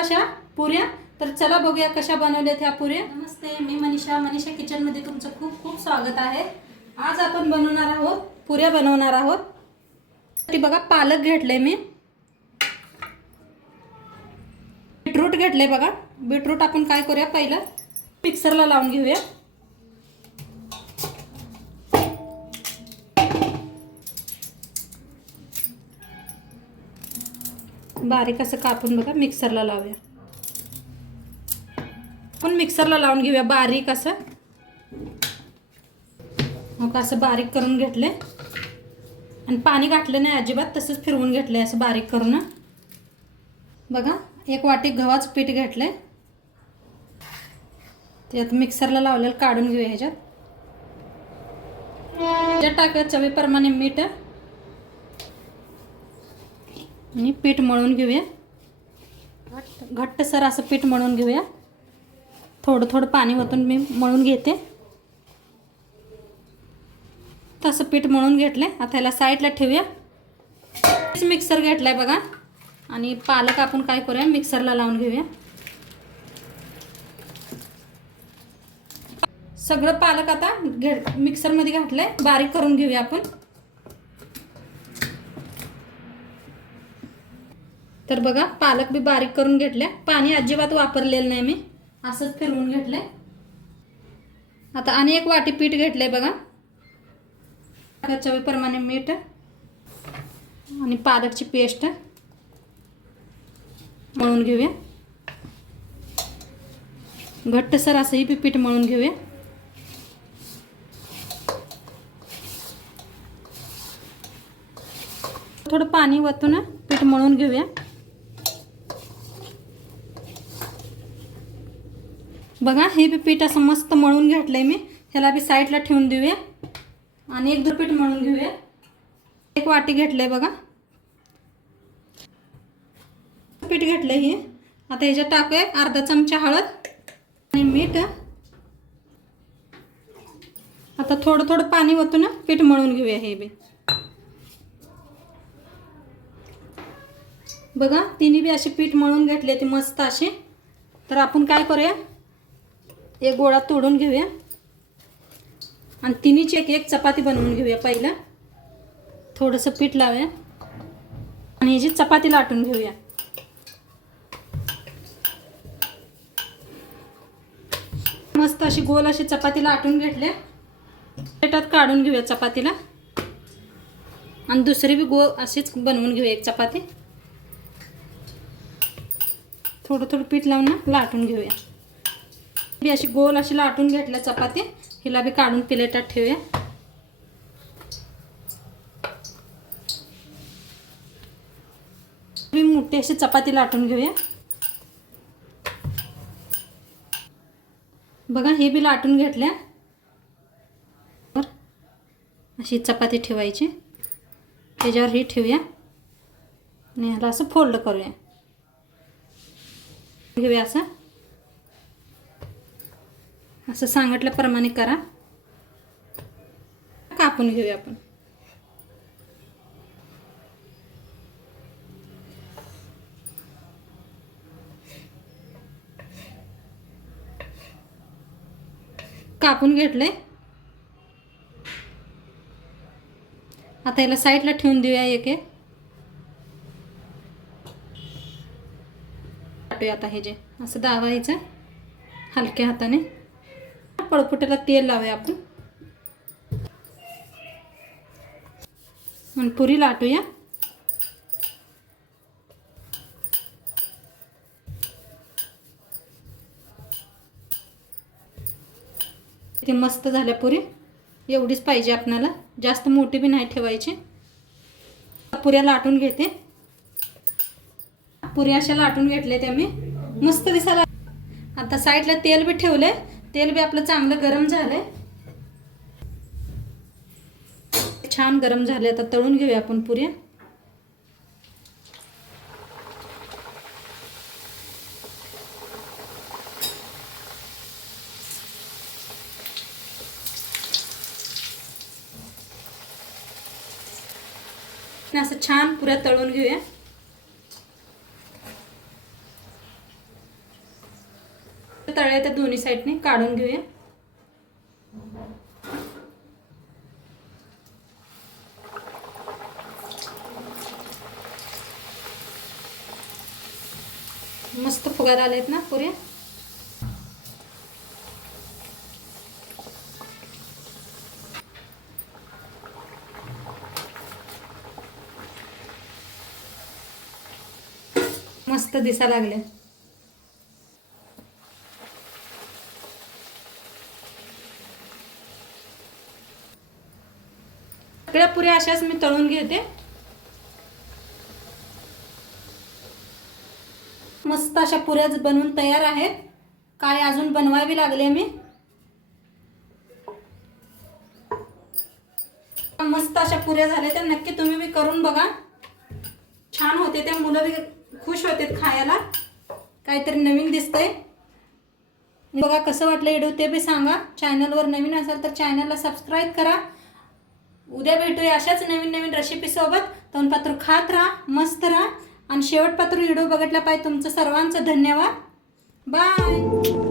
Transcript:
अशा पुऱ्या। तर चला बघूया कशा बनवल्यात ह्या पुऱ्या। नमस्ते, मी मनीषा किचन मध्ये तुमचं खूप खूप स्वागत आहे। आज आपण बनवणार आहोत पुऱ्या बनवणार आहोत। ती बघा पालक घेतले मी, बीटरूट घेतले बघा। बीटरूट आपण काय करूया, पहिलं मिक्सरला लावून घेऊया। बारीक असं कापून बघा मिक्सरला लावूया। आपण मिक्सरला लावून घेऊया बारीक असं। मग असं बारीक करून घेतले आणि पाणी घातलं नाही अजिबात, तसंच फिरवून घेतले असं बारीक करून। बघा 1 वाटी गव्हाचं पीठ घेतले, त्यात मिक्सरला लावलेलं काढून घेऊया। ह्याच्यात टाका चवीप्रमाणे मीठ आणि पीठ मळून घेऊया। घट्टसर असं पीठ मळून घेऊया। थोडं थोडं पाणी ओतून मी मळून घेते। तसं पीठ मळून घेतले, आता याला साईडला ठेवूया। मिक्सर घेतलाय बघा आणि पालक आपण काय करूया, मिक्सरला लावून घेऊया। सगळं पालक आता मिक्सर मध्ये घातलंय, बारीक करून घेऊया आपण। तर बघा पालक बी बारीक करून घेतले, पाणी अजिबात वापरलेलं नाही मी, असंच फिरवून घेतले। आता आणि 1 वाटी पीठ घेतले बघा। चवीप्रमाणे मीठ आणि पालकची पेस्ट मळून घेऊया। घट्टसर असंही बी पीठ मळून घेऊया। थोडं पाणी ओतून पीठ मळून घेऊया। बघा हे बी पीठ असं मस्त मळून घेतलंय मी, ह्याला बी साईडला ठेवून देऊया आणि एक पीठ मळून घेऊया। 1 वाटी घेतलंय बघा पीठ घेतलंय हे। आता ह्याच्यात टाकूया अर्धा चमचा हळद आणि मीठ। आता थोडं थोडं पाणी ओतून पीठ मळून घेऊया। हे बी बघा तिन्ही बी असे पीठ मळून घेतले ते मस्त असे। तर आपण काय करूया, एक गोळा तोडून घेऊया आणि तिन्हीची एक चपाती बनवून घेऊया। पहिला थोडंसं पीठ लावूया आणि ह्याची चपाती लाटून घेऊया। मस्त अशी गोल अशी चपाती लाटून घेतल्या, प्लेटात काढून घेऊया चपातीला आणि दुसरी बी गोल अशीच बनवून घेऊया एक चपाती। थोडं थोडं पीठ लावून लाटून घेऊया। बी अशी गोल अशी लाटून घेतल्या चपाती, हिला बी काढून प्लेटात ठेवूया। बी मोठी अशी चपाती लाटून घेऊया। बघा हे बी लाटून घेतल्या। अशी चपाती ठेवायची, त्याच्यावर ही ठेवूया आणि ह्याला असं फोल्ड करूया। घेऊया असं असं सांगितल्याप्रमाणे करा। कापून घेऊया आपण। कापून घेतले, आता याला साईडला ठेवून देऊया। एक एक आता हे जे असं दाबायचं हलक्या हाताने। पळपुट्याला तेल लावूया आपण आणि पुरी लाटूया। ते मस्त झाल्या पुरी, एवढीच पाहिजे आपल्याला, जास्त मोठी बी नाही ठेवायची। पुऱ्या लाटून घेते, पुऱ्या अशा लाटून घेतल्या त्या मी, मस्त दिसायला। आता साईडला तेल बी ठेवले, तेल बी आपलं चांगलं गरम झालंय, छान गरम झाले। आता तळून घेऊया आपण पुऱ्या। असं छान पुऱ्या तळून घेऊया। तळल्या त्या दोन्ही साईडने काढून घेऊया. मस्त फुगार आलेत ना पुऱ्या. मस्त दिसा लागले. सगळ्या पुऱ्या अशाच मी तळून घेते. मस्त अशा पुऱ्याच बनवून तयार आहेत. काय अजून बनवावी लागले मी. मस्त अशा पुऱ्या झाल्या त्या नक्की तुम्ही बी करून बघा. छान होते त्या. मुलं बी खुश होते खायला. काहीतरी नवीन दिसतंय. बघा कसं वाटलं व्हिडिओ ते बी सांगा. चॅनलवर नवीन असाल तर चॅनलला सबस्क्राईब करा. उद्या भेटूया अशाच नवीन नवीन रेसिपी सोबत. तोंडपात्र खात राहा, मस्त राहा आणि शेवटपात्र व्हिडिओ बघितला पाहिजे. तुमचं सर्वांचं धन्यवाद. बाय.